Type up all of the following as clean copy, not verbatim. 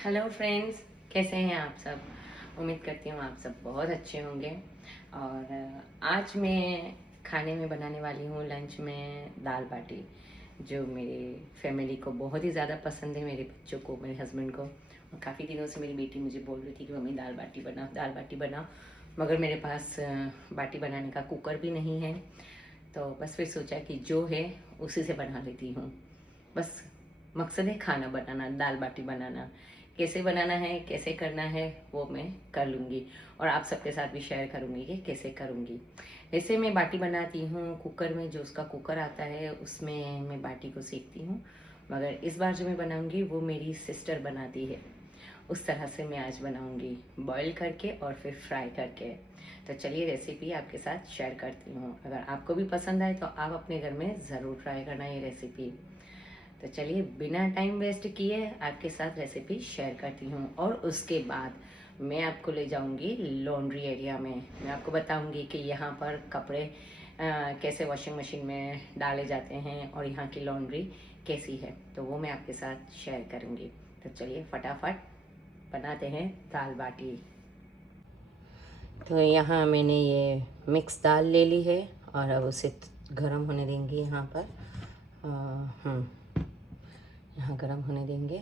Hello friends, कैसे हैं आप सब। उम्मीद करती हूँ आप सब बहुत अच्छे होंगे। और आज मैं खाने में बनाने वाली हूँ लंच में दाल बाटी, जो मेरे फैमिली को बहुत ही ज़्यादा पसंद है, मेरे बच्चों को, मेरे हस्बैंड को। और काफ़ी दिनों से मेरी बेटी मुझे बोल रही थी कि मम्मी दाल बाटी बनाओ, दाल बाटी बनाओ। मगर मेरे पास बाटी बनाने का कुकर भी नहीं है, तो बस फिर सोचा कि जो है उसी से बना लेती हूँ। बस मकसद है खाना बनाना, दाल बाटी बनाना। कैसे बनाना है, कैसे करना है, वो मैं कर लूँगी और आप सबके साथ भी शेयर करूँगी कि कैसे करूँगी। वैसे मैं बाटी बनाती हूँ कुकर में, जो उसका कुकर आता है उसमें मैं बाटी को सेकती हूँ। मगर इस बार जो मैं बनाऊँगी वो मेरी सिस्टर बनाती है, उस तरह से मैं आज बनाऊँगी, बॉईल करके और फिर फ्राई करके। तो चलिए रेसिपी आपके साथ शेयर करती हूँ। अगर आपको भी पसंद आए तो आप अपने घर में ज़रूर ट्राई करना ये रेसिपी। तो चलिए बिना टाइम वेस्ट किए आपके साथ रेसिपी शेयर करती हूँ। और उसके बाद मैं आपको ले जाऊँगी लॉन्ड्री एरिया में। मैं आपको बताऊँगी कि यहाँ पर कपड़े कैसे वॉशिंग मशीन में डाले जाते हैं और यहाँ की लॉन्ड्री कैसी है, तो वो मैं आपके साथ शेयर करूँगी। तो चलिए फटाफट बनाते हैं दाल बाटी। तो यहाँ मैंने ये मिक्स दाल ले ली है और अब उसे गरम होने देंगे। यहाँ पर यहाँ गरम होने देंगे।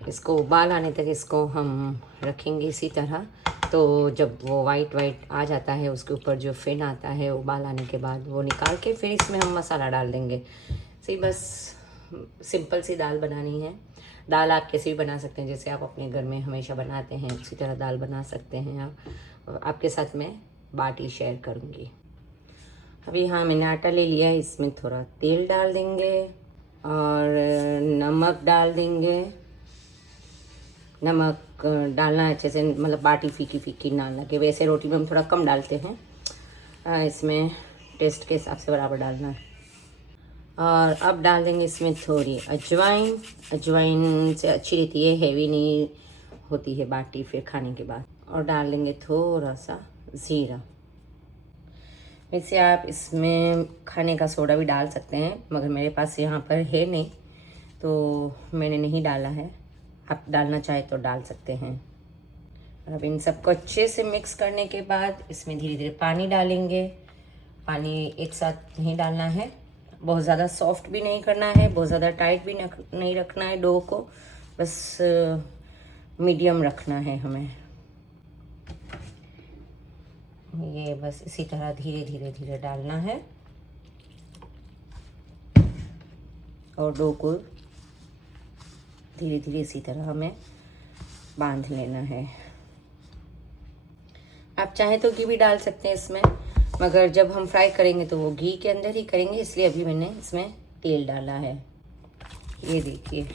इसको उबाल आने तक इसको हम रखेंगे इसी तरह। तो जब वो वाइट वाइट आ जाता है, उसके ऊपर जो फिन आता है उबाल आने के बाद, वो निकाल के फिर इसमें हम मसाला डाल देंगे। सही, बस सिंपल सी दाल बनानी है। दाल आप कैसे भी बना सकते हैं, जैसे आप अपने घर में हमेशा बनाते हैं उसी तरह दाल बना सकते हैं आप। आपके साथ मैं बाटी शेयर करूँगी। अभी हाँ, मैंने आटा ले लिया है, इसमें थोड़ा तेल डाल देंगे और नमक डाल देंगे। नमक डालना अच्छे से, मतलब बाटी फीकी फीकी ना लगे। वैसे रोटी में हम थोड़ा कम डालते हैं, इसमें टेस्ट के हिसाब से बराबर डालना है। और अब डाल देंगे इसमें थोड़ी अजवाइन। अजवाइन से अच्छी रहती है, हेवी नहीं होती है बाटी फिर खाने के बाद। और डाल देंगे थोड़ा सा ज़ीरा। वैसे आप इसमें खाने का सोडा भी डाल सकते हैं, मगर मेरे पास यहाँ पर है नहीं, तो मैंने नहीं डाला है। आप डालना चाहे तो डाल सकते हैं। अब इन सबको अच्छे से मिक्स करने के बाद इसमें धीरे धीरे पानी डालेंगे। पानी एक साथ नहीं डालना है, बहुत ज़्यादा सॉफ्ट भी नहीं करना है, बहुत ज़्यादा टाइट भी नहीं रखना है डो को, बस मीडियम रखना है हमें। ये बस इसी तरह धीरे धीरे धीरे डालना है और डो को धीरे धीरे इसी तरह हमें बांध लेना है। आप चाहें तो घी भी डाल सकते हैं इसमें, मगर जब हम फ्राई करेंगे तो वो घी के अंदर ही करेंगे, इसलिए अभी मैंने इसमें तेल डाला है। ये देखिए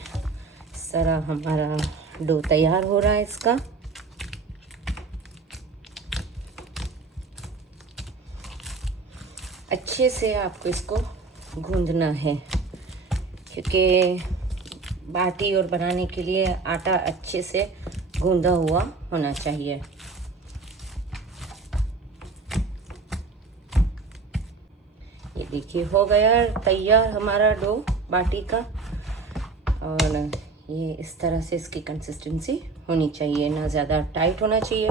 सारा हमारा डो तैयार हो रहा है इसका। अच्छे से आपको इसको गूंदना है, क्योंकि बाटी और बनाने के लिए आटा अच्छे से गूंदा हुआ होना चाहिए। ये देखिए हो गया तैयार हमारा डो बाटी का। और ये इस तरह से इसकी कंसिस्टेंसी होनी चाहिए, ना ज़्यादा टाइट होना चाहिए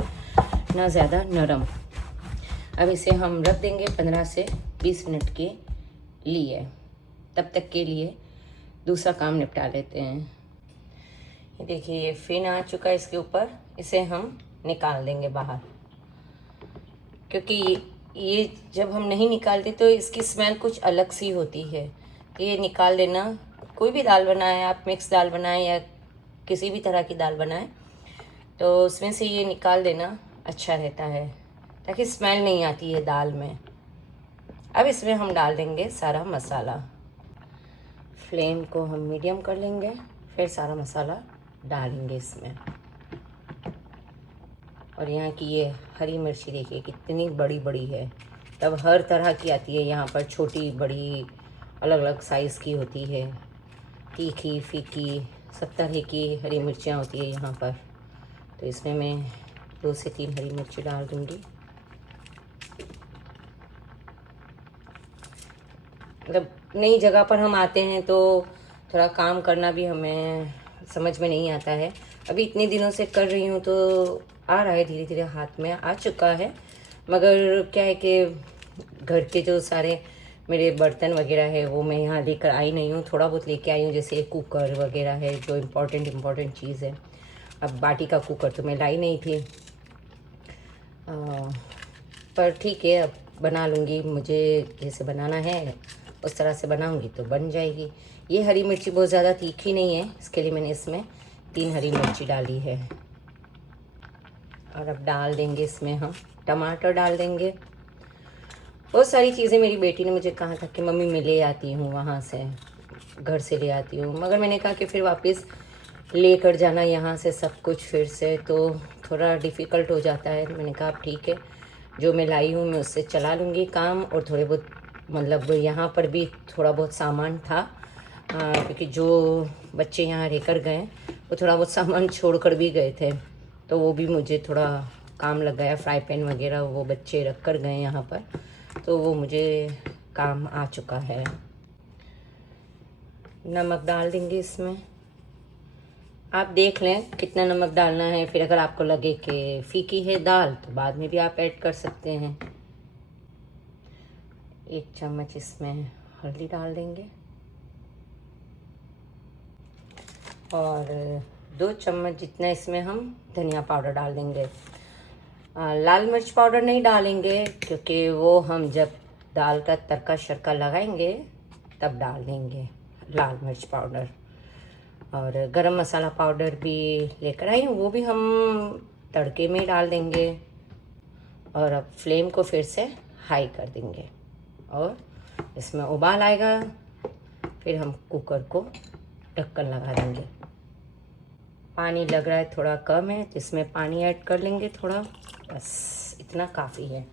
ना ज़्यादा नरम। अब इसे हम रख देंगे 15 से 20 मिनट के लिए। तब तक के लिए दूसरा काम निपटा लेते हैं। ये देखिए ये फिन आ चुका है इसके ऊपर, इसे हम निकाल देंगे बाहर, क्योंकि ये जब हम नहीं निकालते तो इसकी स्मेल कुछ अलग सी होती है। तो ये निकाल देना। कोई भी दाल बनाएं आप, मिक्स दाल बनाएं या किसी भी तरह की दाल बनाएं, तो उसमें से ये निकाल देना अच्छा रहता है, ताकि स्मेल नहीं आती है दाल में। अब इसमें हम डाल देंगे सारा मसाला। फ्लेम को हम मीडियम कर लेंगे, फिर सारा मसाला डालेंगे इसमें। और यहाँ की ये हरी मिर्ची देखिए कितनी बड़ी बड़ी है। तब हर तरह की आती है यहाँ पर, छोटी बड़ी अलग अलग साइज़ की होती है, तीखी फीकी सब तरह की हरी मिर्चियाँ होती है यहाँ पर। तो इसमें मैं 2 से 3 हरी मिर्ची डाल दूँगी। मतलब नई जगह पर हम आते हैं तो थोड़ा काम करना भी हमें समझ में नहीं आता है। अभी इतने दिनों से कर रही हूँ तो आ रहा है, धीरे धीरे हाथ में आ चुका है। मगर क्या है कि घर के जो सारे मेरे बर्तन वगैरह है वो मैं यहाँ लेकर आई नहीं हूँ, थोड़ा बहुत लेके आई हूँ, जैसे कुकर वगैरह है जो इम्पोर्टेंट चीज़ है। अब बाटी का कुकर तो मैं लाई नहीं थी, पर ठीक है, अब बना लूँगी। मुझे जैसे बनाना है उस तरह से बनाऊँगी तो बन जाएगी। ये हरी मिर्ची बहुत ज़्यादा तीखी नहीं है, इसके लिए मैंने इसमें 3 हरी मिर्ची डाली है। और अब डाल देंगे इसमें हम टमाटर डाल देंगे। बहुत सारी चीज़ें मेरी बेटी ने मुझे कहा था कि मम्मी मैं ले आती हूँ वहाँ से, घर से ले आती हूँ, मगर मैंने कहा कि फिर वापस लेकर जाना यहाँ से सब कुछ फिर से तो थोड़ा डिफ़िकल्ट हो जाता है। मैंने कहा अब ठीक है, जो मैं लाई हूँ मैं उससे चला लूँगी काम। और थोड़े बहुत मतलब यहाँ पर भी थोड़ा बहुत सामान था, क्योंकि जो बच्चे यहाँ रहकर गए वो थोड़ा बहुत सामान छोड़ कर भी गए थे, तो वो भी मुझे थोड़ा काम लग गया। फ्राई पैन वगैरह वो बच्चे रख कर गए यहाँ पर, तो वो मुझे काम आ चुका है। नमक डाल देंगे इसमें, आप देख लें कितना नमक डालना है, फिर अगर आपको लगे कि फीकी है दाल तो बाद में भी आप ऐड कर सकते हैं। 1 चम्मच इसमें हल्दी डाल देंगे और 2 चम्मच जितना इसमें हम धनिया पाउडर डाल देंगे। लाल मिर्च पाउडर नहीं डालेंगे क्योंकि वो हम जब दाल का तड़का शरका लगाएंगे तब डाल देंगे लाल मिर्च पाउडर। और गरम मसाला पाउडर भी लेकर आई हूँ, वो भी हम तड़के में डाल देंगे। और अब फ्लेम को फिर से हाई कर देंगे और इसमें उबाल आएगा, फिर हम कुकर को ढक्कन लगा देंगे। पानी लग रहा है थोड़ा कम है तो इसमें पानी ऐड कर लेंगे थोड़ा, बस इतना काफ़ी है।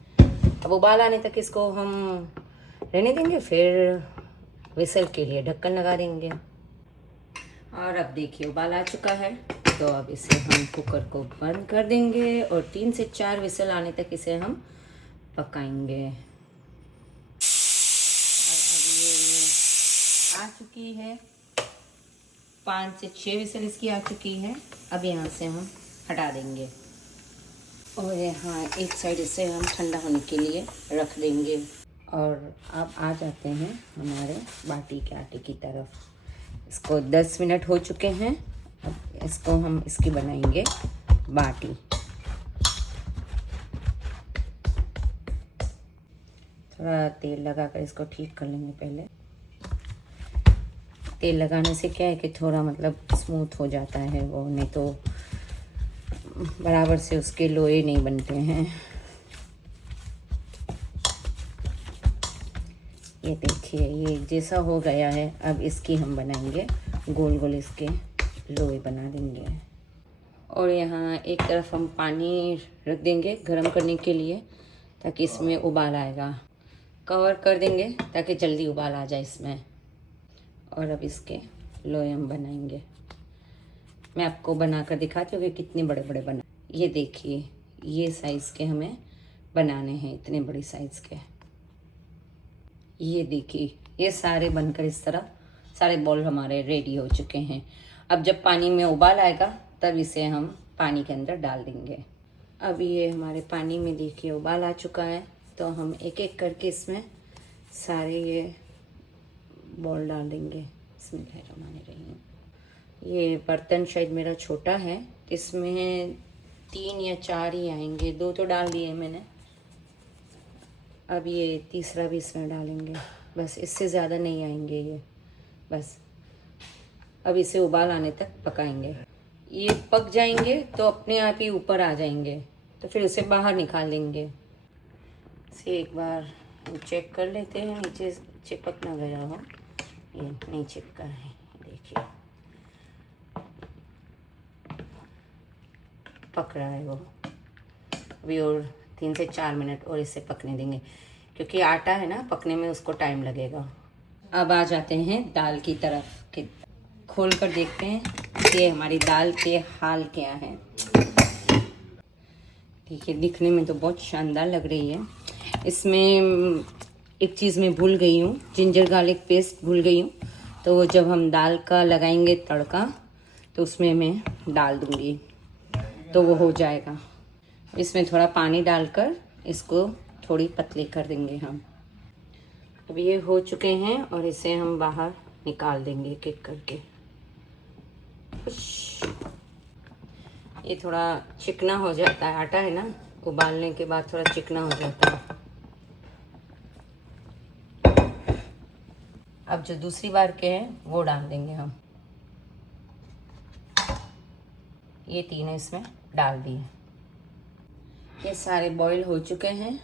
अब उबाल आने तक इसको हम रहने देंगे, फिर विसल के लिए ढक्कन लगा देंगे। और अब देखिए उबाल आ चुका है, तो अब इसे हम कुकर को बंद कर देंगे और 3 से 4 विसल आने तक इसे हम पकाएंगे। और अब ये आ चुकी है, 5 से 6 विसल इसकी आ चुकी है। अब यहाँ से हम हटा देंगे और यहाँ एक साइड इसे हम ठंडा होने के लिए रख देंगे। और अब आ जाते हैं हमारे बाटी के आटे की तरफ। इसको 10 मिनट हो चुके हैं, अब इसको हम इसकी बनाएंगे बाटी। थोड़ा तेल लगाकर इसको ठीक कर लेंगे पहले। तेल लगाने से क्या है कि थोड़ा मतलब स्मूथ हो जाता है वो, नहीं तो बराबर से उसके लोए नहीं बनते हैं। ये देखिए ये जैसा हो गया है, अब इसकी हम बनाएंगे गोल गोल इसके लोई बना देंगे। और यहाँ एक तरफ हम पानी रख देंगे गरम करने के लिए ताकि इसमें उबाल आएगा। कवर कर देंगे ताकि जल्दी उबाल आ जाए इसमें। और अब इसके लोई हम बनाएंगे। मैं आपको बनाकर दिखाती हूँ कि कितने बड़े बड़े बना। ये देखिए ये साइज़ के हमें बनाने हैं, इतने बड़ी साइज़ के। ये देखिए ये सारे बनकर इस तरह सारे बॉल हमारे रेडी हो चुके हैं। अब जब पानी में उबाल आएगा तब इसे हम पानी के अंदर डाल देंगे। अब ये हमारे पानी में देखिए उबाल आ चुका है, तो हम एक एक करके इसमें सारे ये बॉल डाल देंगे। बिस्मिल्लाहिर्रहमानिर्रहीम। ये बर्तन शायद मेरा छोटा है, इसमें 3 या 4 ही आएंगे, 2 तो डाल दिए मैंने। अब ये तीसरा भी इसमें डालेंगे, बस इससे ज़्यादा नहीं आएंगे ये, बस। अब इसे उबाल आने तक पकाएंगे। ये पक जाएंगे तो अपने आप ही ऊपर आ जाएंगे, तो फिर उसे बाहर निकाल देंगे। इसे एक बार चेक कर लेते हैं नीचे चिपक ना गया हो। ये नहीं चिपका है, देखिए पक रहा है वो। अभी और 3 से 4 मिनट और इसे पकने देंगे, क्योंकि आटा है ना, पकने में उसको टाइम लगेगा। अब आ जाते हैं दाल की तरफ कि खोल कर देखते हैं कि हमारी दाल के हाल क्या है। देखिए दिखने में तो बहुत शानदार लग रही है। इसमें एक चीज़ मैं भूल गई हूँ, जिंजर गार्लिक पेस्ट भूल गई हूँ। तो जब हम दाल का लगाएंगे तड़का तो उसमें मैं डाल दूँगी तो वो हो जाएगा। इसमें थोड़ा पानी डालकर इसको थोड़ी पतली कर देंगे हम। अब ये हो चुके हैं और इसे हम बाहर निकाल देंगे एक एक करके। ये थोड़ा चिकना हो जाता है, आटा है ना, उबालने के बाद थोड़ा चिकना हो जाता है। अब जो दूसरी बार के हैं वो डाल देंगे हम। ये तीनों इसमें डाल दिए। ये सारे बॉईल हो चुके हैं।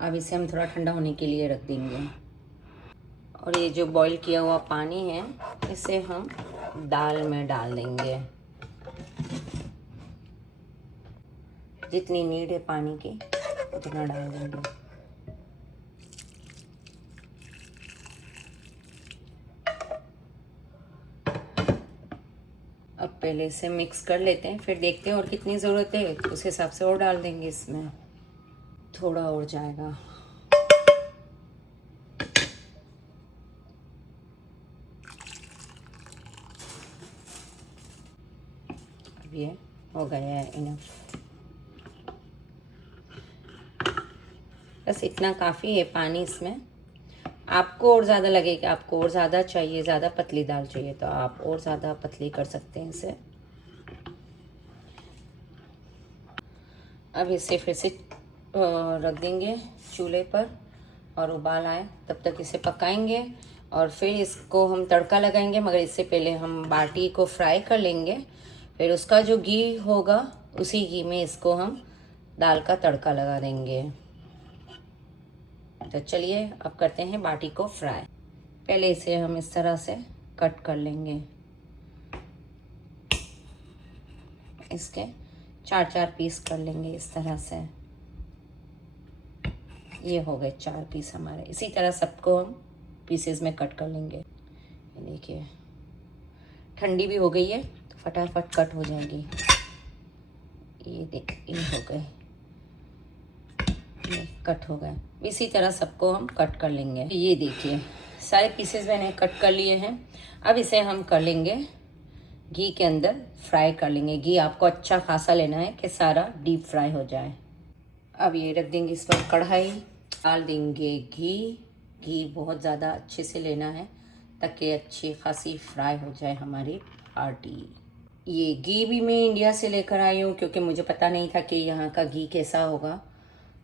अब इसे हम थोड़ा ठंडा होने के लिए रख देंगे। और ये जो बॉईल किया हुआ पानी है इसे हम दाल में डाल देंगे। जितनी नीड है पानी की उतना डाल देंगे। अब पहले इसे मिक्स कर लेते हैं, फिर देखते हैं और कितनी ज़रूरत है उस हिसाब से और डाल देंगे। इसमें थोड़ा और जाएगा। अब ये हो गया है इनफ। बस इतना काफ़ी है पानी इसमें। आपको और ज़्यादा लगे कि आपको और ज़्यादा चाहिए, ज़्यादा पतली दाल चाहिए तो आप और ज़्यादा पतली कर सकते हैं इसे। अब इसे फिर से रख देंगे चूल्हे पर और उबाल आए तब तक इसे पकाएंगे और फिर इसको हम तड़का लगाएंगे। मगर इससे पहले हम बाटी को फ्राई कर लेंगे, फिर उसका जो घी होगा उसी घी में इसको हम दाल का तड़का लगा देंगे। तो चलिए अब करते हैं बाटी को फ्राई। पहले इसे हम इस तरह से कट कर लेंगे। इसके 4-4 पीस कर लेंगे इस तरह से। ये हो गए 4 पीस हमारे। इसी तरह सबको हम पीसेस में कट कर लेंगे। ये देखिए ठंडी भी हो गई है तो फटाफट कट हो जाएगी। ये देख, ये हो गए, ये कट हो गए। इसी तरह सबको हम कट कर लेंगे। ये देखिए सारे पीसेस मैंने कट कर लिए हैं। अब इसे हम कर लेंगे घी के अंदर फ्राई कर लेंगे। घी आपको अच्छा खासा लेना है कि सारा डीप फ्राई हो जाए। अब ये रख देंगे इस पर कढ़ाई, डाल देंगे घी। घी बहुत ज़्यादा अच्छे से लेना है ताकि अच्छी खासी फ्राई हो जाए हमारी बाटी। ये घी भी मैं इंडिया से लेकर आई हूँ क्योंकि मुझे पता नहीं था कि यहाँ का घी कैसा होगा,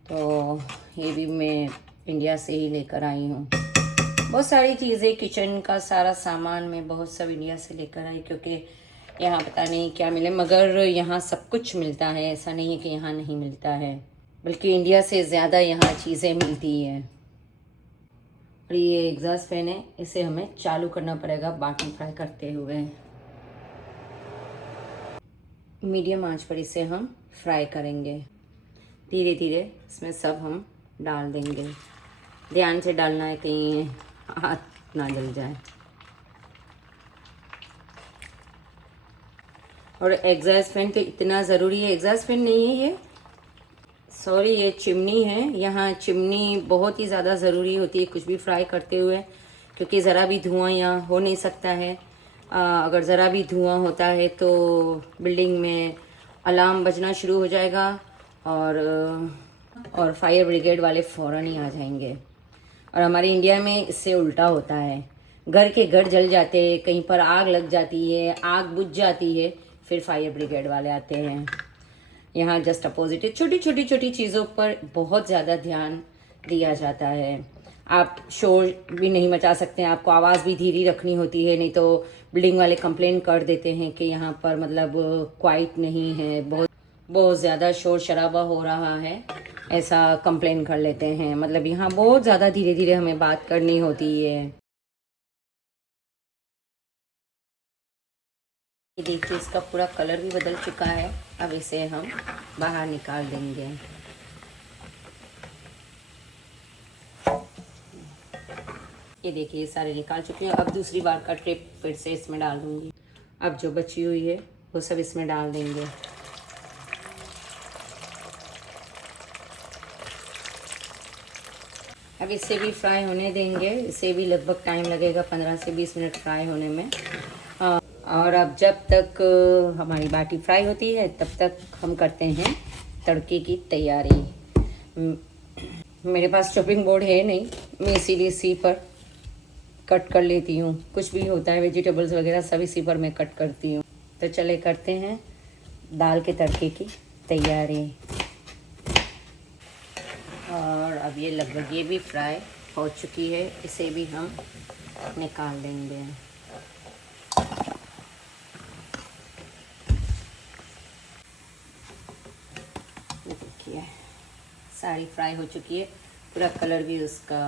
तो ये भी मैं इंडिया से ही लेकर आई हूँ। बहुत सारी चीज़ें, किचन का सारा सामान मैं बहुत सब इंडिया से लेकर आई क्योंकि यहाँ पता नहीं क्या मिले, मगर यहाँ सब कुछ मिलता है। ऐसा नहीं है कि यहाँ नहीं मिलता है, बल्कि इंडिया से ज़्यादा यहाँ चीज़ें मिलती हैं। और ये एग्जॉस्ट फैन है, इसे हमें चालू करना पड़ेगा बाटी फ्राई करते हुए। मीडियम आंच पर इसे हम फ्राई करेंगे। धीरे धीरे इसमें सब हम डाल देंगे। ध्यान से डालना है कहीं हाथ ना जल जाए। और एग्जॉस्ट फैन तो इतना ज़रूरी है। एग्जॉस्ट फैन नहीं है ये, सॉरी, ये चिमनी है। यहाँ चिमनी बहुत ही ज़्यादा ज़रूरी होती है कुछ भी फ्राई करते हुए, क्योंकि ज़रा भी धुआं यहाँ हो नहीं सकता है। अगर ज़रा भी धुआं होता है तो बिल्डिंग में अलार्म बजना शुरू हो जाएगा और फायर ब्रिगेड वाले फ़ौरन ही आ जाएंगे। और हमारे इंडिया में इससे उल्टा होता है, घर के घर जल जाते हैं, कहीं पर आग लग जाती है, आग बुझ जाती है, फिर फायर ब्रिगेड वाले आते हैं। यहाँ जस्ट अपोजिट है। छोटी छोटी चीज़ों पर बहुत ज़्यादा ध्यान दिया जाता है। आप शोर भी नहीं मचा सकते हैं, आपको आवाज़ भी धीरे रखनी होती है, नहीं तो बिल्डिंग वाले कंप्लेन कर देते हैं कि यहाँ पर मतलब क्वाइट नहीं है, बहुत ज़्यादा शोर शराबा हो रहा है, ऐसा कंप्लेन कर लेते हैं। मतलब यहाँ बहुत ज़्यादा धीरे धीरे हमें बात करनी होती है। ये देखिए इसका पूरा कलर भी बदल चुका है। अब इसे हम बाहर निकाल देंगे। ये देखिए ये सारे निकाल चुके हैं। अब दूसरी बार का ट्रिप फिर से इसमें डाल दूँगी। अब जो बची हुई है वो सब इसमें डाल देंगे। अब इसे भी फ्राई होने देंगे। इसे भी लगभग टाइम लगेगा 15 से 20 मिनट फ्राई होने में। और अब जब तक हमारी बाटी फ्राई होती है तब तक हम करते हैं तड़के की तैयारी। मेरे पास चॉपिंग बोर्ड है नहीं, मैं इसीलिए इसी पर कट कर लेती हूँ। कुछ भी होता है वेजिटेबल्स वगैरह सब इसी पर मैं कट करती हूँ। तो चले करते हैं दाल के तड़के की तैयारी। और अब ये लगभग ये भी फ्राई हो चुकी है, इसे भी हम निकाल देंगे। देखिए सारी फ्राई हो चुकी है, पूरा कलर भी उसका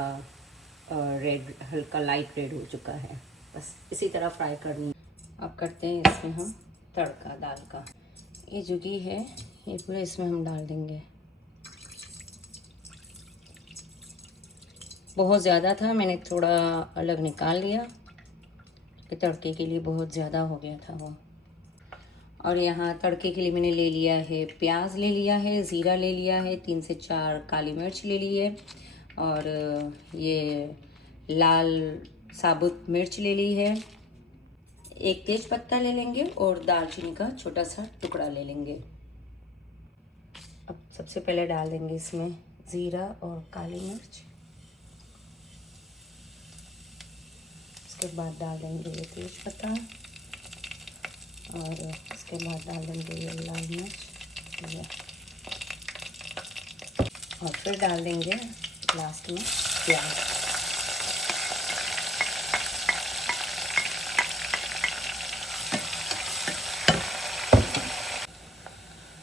रेड, हल्का लाइट रेड हो चुका है। बस इसी तरह फ्राई करनी है। अब करते हैं इसमें हम तड़का दाल का। ये जो घी है ये पूरा इसमें हम डाल देंगे। बहुत ज़्यादा था, मैंने थोड़ा अलग निकाल लिया, तड़के के लिए बहुत ज़्यादा हो गया था वो। और यहाँ तड़के के लिए मैंने ले लिया है प्याज, ले लिया है ज़ीरा, ले लिया है 3 से 4 काली मिर्च ले ली है, और ये लाल साबुत मिर्च ले ली है, एक तेज पत्ता ले लेंगे और दालचीनी का छोटा सा टुकड़ा ले लेंगे। अब सबसे पहले डाल देंगे इसमें ज़ीरा और काली मिर्च, उसके बाद डाल देंगे ये तेज पत्ता, और उसके बाद डाल देंगे ये लाल मिर्च, और फिर डाल देंगे लास्ट में प्याज।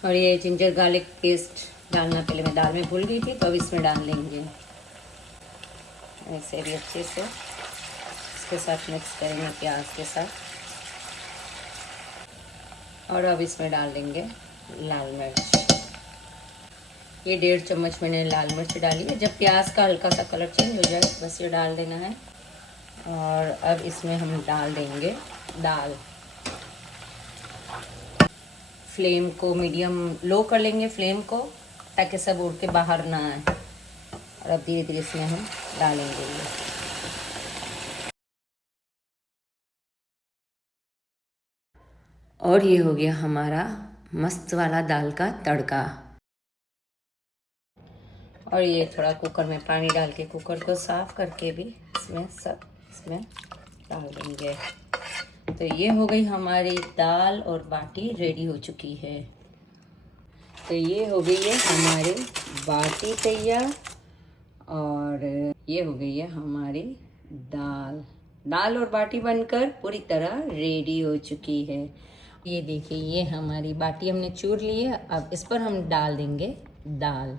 और ये जिंजर गार्लिक पेस्ट डालना पहले मैं दाल में भूल गई थी, तो अब इसमें डाल देंगे। ऐसे भी अच्छे से इसके साथ मिक्स करेंगे प्याज के साथ। और अब इसमें डाल देंगे लाल मिर्च। ये 1.5 चम्मच मैंने लाल मिर्च डाली है। जब प्याज का हल्का सा कलर चेंज हो जाए बस ये डाल देना है। और अब इसमें हम डाल देंगे दाल। फ्लेम को मीडियम लो कर लेंगे फ्लेम को, ताकि सब उड़ के बाहर ना आए। और अब धीरे धीरे इसमें हम डालेंगे ये। और ये हो गया हमारा मस्त वाला दाल का तड़का। और ये थोड़ा कुकर में पानी डाल के कुकर को साफ़ करके भी इसमें डाल देंगे। तो ये हो गई हमारी दाल और बाटी रेडी हो चुकी है। तो ये हो गई है हमारी बाटी तैयार, और ये हो गई है हमारी दाल और बाटी बनकर पूरी तरह रेडी हो चुकी है। ये देखिए ये हमारी बाटी हमने चूर ली है। अब इस पर हम डाल देंगे दाल।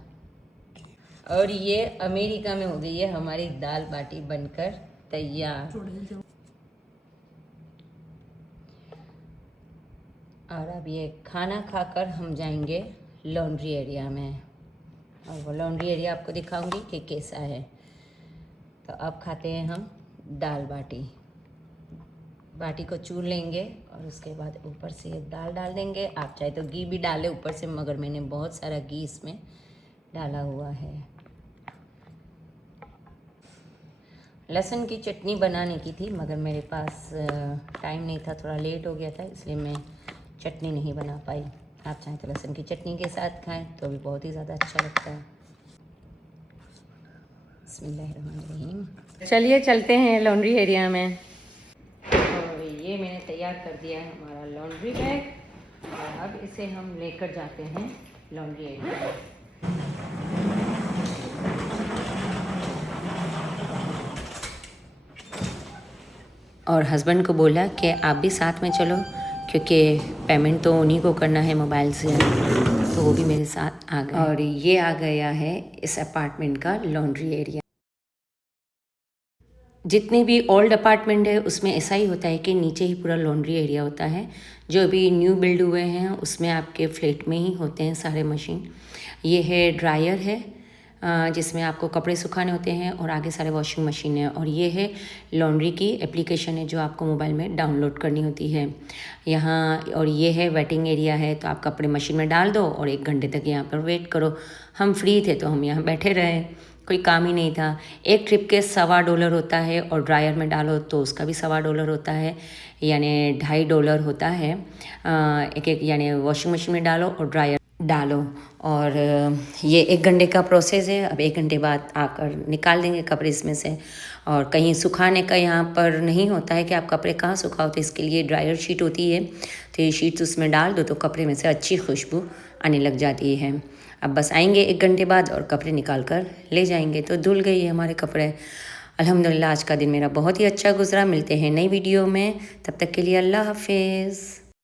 और ये अमेरिका में हो गई है हमारी दाल बाटी बनकर तैयार। और अब ये खाना खाकर हम जाएंगे लॉन्ड्री एरिया में, और वो लॉन्ड्री एरिया आपको दिखाऊंगी कि कैसा है। तो अब खाते हैं हम दाल बाटी को चूर लेंगे, और उसके बाद ऊपर से ये दाल डाल देंगे। आप चाहे तो घी भी डालें ऊपर से, मगर मैंने बहुत सारा घी इसमें डाला हुआ है। लहसुन की चटनी बनाने की थी, मगर मेरे पास टाइम नहीं था, थोड़ा लेट हो गया था, इसलिए मैं चटनी नहीं बना पाई। आप चाहें तो लहसुन की चटनी के साथ खाएं तो भी बहुत ही ज़्यादा अच्छा लगता है। बिस्मिल्लाहिर्रहमानिर्रहीम। चलिए चलते हैं लॉन्ड्री एरिया में। और ये मैंने तैयार कर दिया है हमारा लॉन्ड्री बैग, और अब इसे हम लेकर जाते हैं लॉन्ड्री एरिया में। और हस्बैंड को बोला कि आप भी साथ में चलो, क्योंकि पेमेंट तो उन्हीं को करना है मोबाइल से, तो वो भी मेरे साथ आ गए। और ये आ गया है इस अपार्टमेंट का लॉन्ड्री एरिया। जितने भी ओल्ड अपार्टमेंट है उसमें ऐसा ही होता है कि नीचे ही पूरा लॉन्ड्री एरिया होता है। जो भी न्यू बिल्ड हुए हैं उसमें आपके फ्लैट में ही होते हैं सारे मशीन। ये है ड्रायर है, जिसमें आपको कपड़े सुखाने होते हैं, और आगे सारे वॉशिंग मशीन है। और ये है लॉन्ड्री की एप्लीकेशन है जो आपको मोबाइल में डाउनलोड करनी होती है यहाँ। और ये है वेटिंग एरिया है, तो आप कपड़े मशीन में डाल दो और 1 घंटे तक यहाँ पर वेट करो। हम फ्री थे तो हम यहाँ बैठे रहे, कोई काम ही नहीं था। एक ट्रिप के $1.25 होता है और ड्रायर में डालो तो उसका भी $1.25 होता है, यानी $2.5 होता है। एक एक यानी वॉशिंग मशीन में डालो और ड्रायर डालो। और ये 1 घंटे का प्रोसेस है। अब 1 घंटे बाद आकर निकाल देंगे कपड़े इसमें से। और कहीं सुखाने का यहाँ पर नहीं होता है कि आप कपड़े कहाँ सुखाओ, तो इसके लिए ड्रायर शीट होती है। तो ये शीट्स उसमें डाल दो तो कपड़े में से अच्छी खुशबू आने लग जाती है। अब बस आएंगे 1 घंटे बाद और कपड़े निकाल कर ले जाएंगे। तो धुल गई है हमारे कपड़े। अल्हम्दुलिल्लाह आज का दिन मेरा बहुत ही अच्छा गुजरा। मिलते हैं नई वीडियो में, तब तक के लिए अल्लाह हाफिज़।